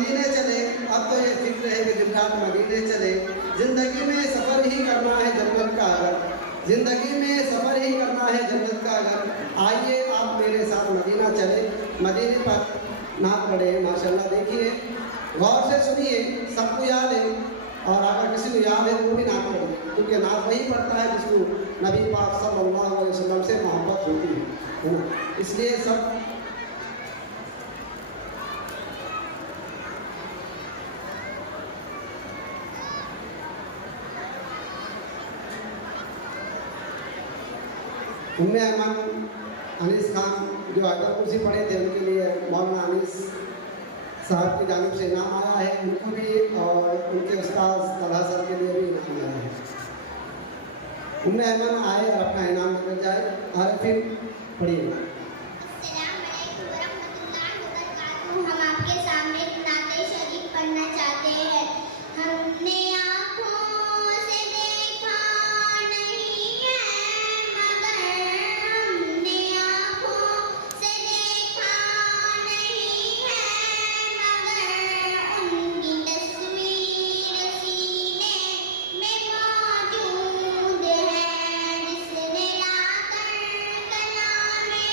मदीने चले, अब तो ये फिक्र है कि दिन रात मदीने चले। ज़िंदगी में सफ़र ही करना है जन्नत का अगर, ज़िंदगी में सफ़र ही करना है जन्नत का अगर, आइए आप मेरे साथ मदीना चले। मदीने पर नात पढ़े माशाल्लाह। देखिए गौर से सुनिए, सबको याद है, और अगर किसी को याद है वो भी नात पढ़े, क्योंकि नात वही पढ़ता है जिसको नबी पाक सल्लल्लाहु अलैहि वसल्लम से मोहब्बत होती है ना। इसलिए सब उम्मे अमन अनीस खान जो आयतल कुर्सी पढ़े थे, उनके लिए मौलाना अनीस साहब की जानिब से इनाम आया है, उनको भी, और उनके उस्ताद तलहा सर के लिए भी इनाम आया है। उम्मे अमन आए और अपना इनाम लेकर जाए। और फिर पढ़िए। हम आपके सामने नाते शरीफ पढ़ना चाहते हैं। हमने आँखों से देखा नहीं है, मगर हमने आँखों से देखा नहीं है, मगर उनकी तस्वीर सीने में मौजूद है। जिसने लाकर कलामे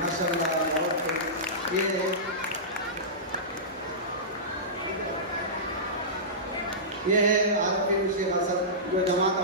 माशाल्लाह बहुत खूब। ये है आरफीन शेख हसन जो जमात